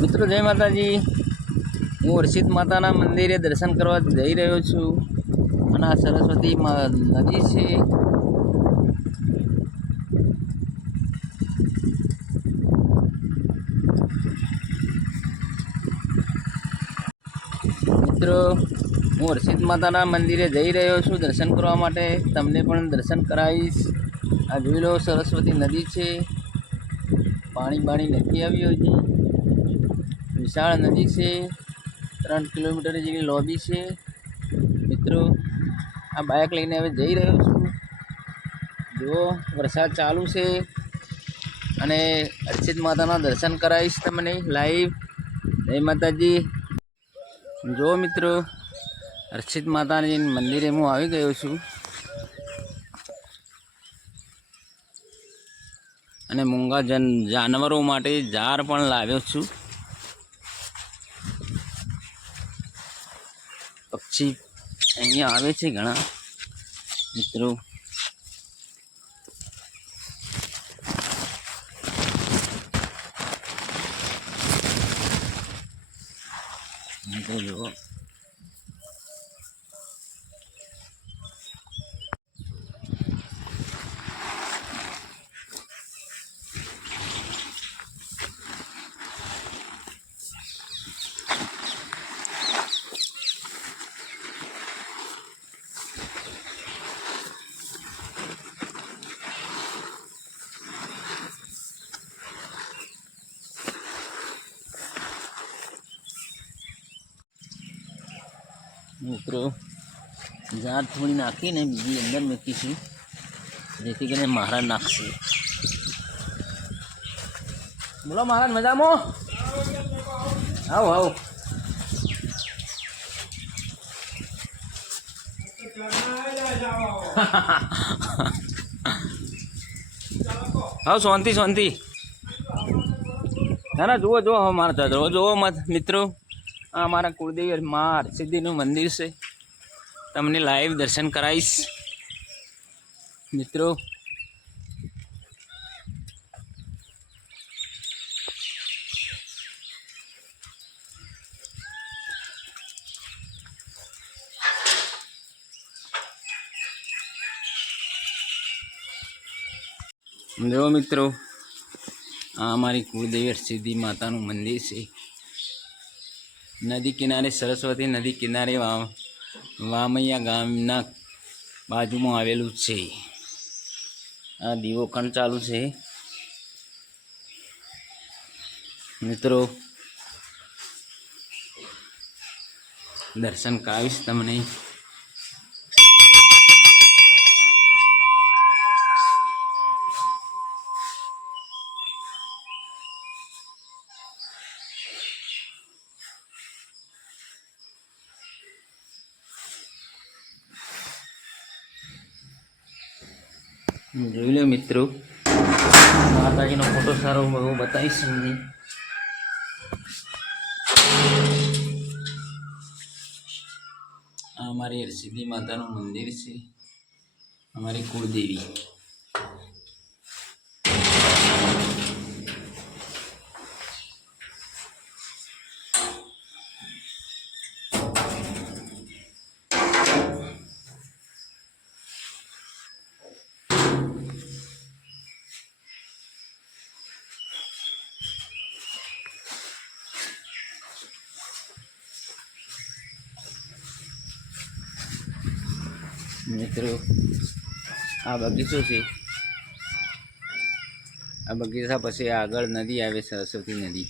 મિત્રો જય માતાજી। હું હર્ષિત માતાના મંદિરે દર્શન કરવા જઈ રહ્યો છું અને આ સરસ્વતી નદી છે। મિત્રો હું હર્ષિત માતાના મંદિરે જઈ રહ્યો છું દર્શન કરવા માટે। તમને પણ દર્શન કરાવીશ। આ જોઈ લો સરસ્વતી નદી છે, પાણી બાણી નથી આવ્યું હજી। વિશાળ નદી છે, 3 કિલોમીટર જેવી લોબી છે। મિત્રો આ બાઇક લઈને હવે જઈ રહ્યો છું। જો વરસાદ ચાલુ છે અને હર્ષિત માતાના દર્શન કરાવીશ તમને લાઈવ। જય માતાજી। જો મિત્રો હર્ષિત માતાની મંદિરે હું આવી ગયો છું અને મૂંગા જાનવરો માટે ઝાડ પણ લાવ્યો છું। પક્ષી અહીંયા આવે છે ઘણા મિત્રો। જો મિત્રો ઝાડ થોડી નાખીને બીજી અંદર મૂકીશું જેથી કરીને મહારાજ નાખશે। બોલો મહારાજ મજામાં? આવો આવો। હા શાંતિ શાંતિ। ના ના જુઓ જુઓ હવે મારા જુઓ જુઓ મત મિત્રો, આ અમારા કુળદેવી મા હરસિદ્ધિનું મંદિર છે। તમને લાઈવ દર્શન કરાવીશ મિત્રો। જો મિત્રો આ અમારી કુળદેવી હરસિદ્ધિ માતાનું મંદિર છે। નદી કિનારે સરસ્વતી નદી કિનારે વામૈયા ગામના બાજુમાં આવેલું છે। આ દીવો પણ ચાલુ છે મિત્રો। દર્શન કરાવીશ તમને। જોઈ લો મિત્રો, માતાજીનો ફોટો સારો બહુ બતાવીશ તમને। આ અમારી હરસિદ્ધિ માતાનું મંદિર છે, અમારી કુળદેવી। મિત્રો આ બગીચો છે, આ બગીચા પછી આગળ નદી આવે સરસ્વતી નદી।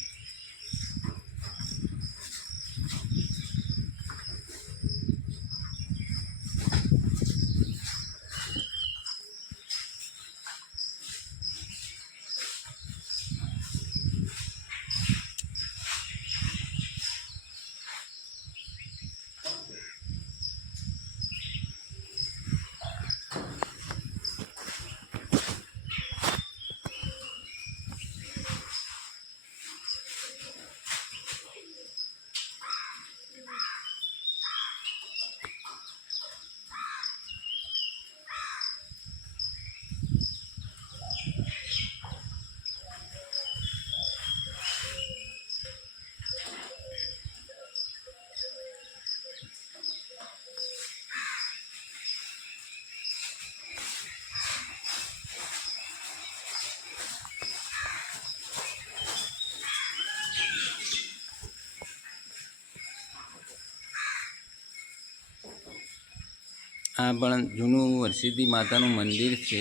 આ પણ જૂનું હરસિદ્ધિ માતાનું મંદિર છે.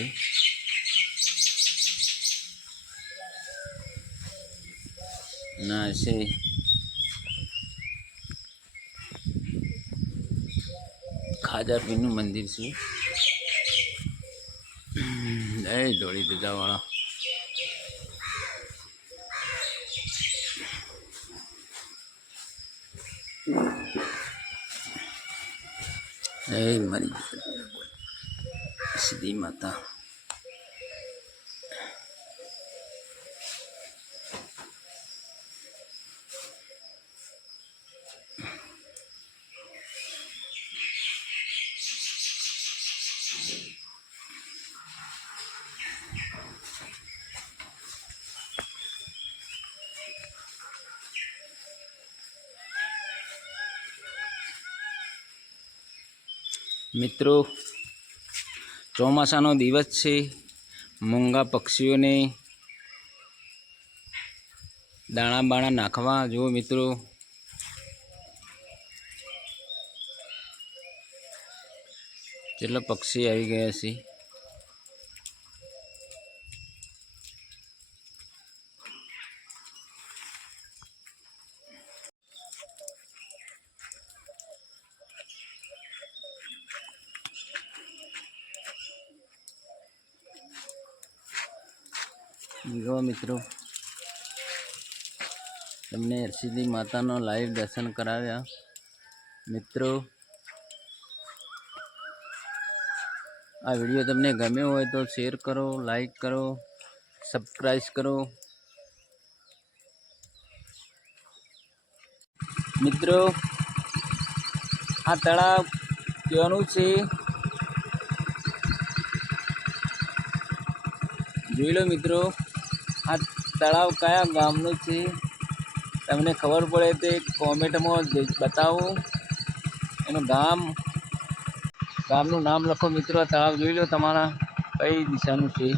ના છે ખાજા પીરનું મંદિર છે. એ દોડી દીધા વાળા એ મારી સિદ્ધિ માતા. મિત્રો ચોમાસાનો દિવસ છે. મૂંગા પક્ષીઓને દાણા બાણા નાખવા જુઓ મિત્રો. કેટલા પક્ષી આવી ગયા છે. જો મિત્રો તમને હરસિદ્ધિ માતાનો લાઈવ દર્શન કરાવ્યા. મિત્રો આ વિડીયો તમને ગમ્યો હોય તો શેર કરો, લાઈક કરો, સબસ્ક્રાઈબ કરો. મિત્રો આ તળાવ ક્યાંનું છે જોઈ લો મિત્રો. આ તળાવ કયા ગામનું છે તમને ખબર પડે તો કોમેન્ટમાં બતાવો. એનું ગામનું નામ લખો મિત્રો. આ તળાવ જોઈ લો તમારા કઈ દિશાનું છે.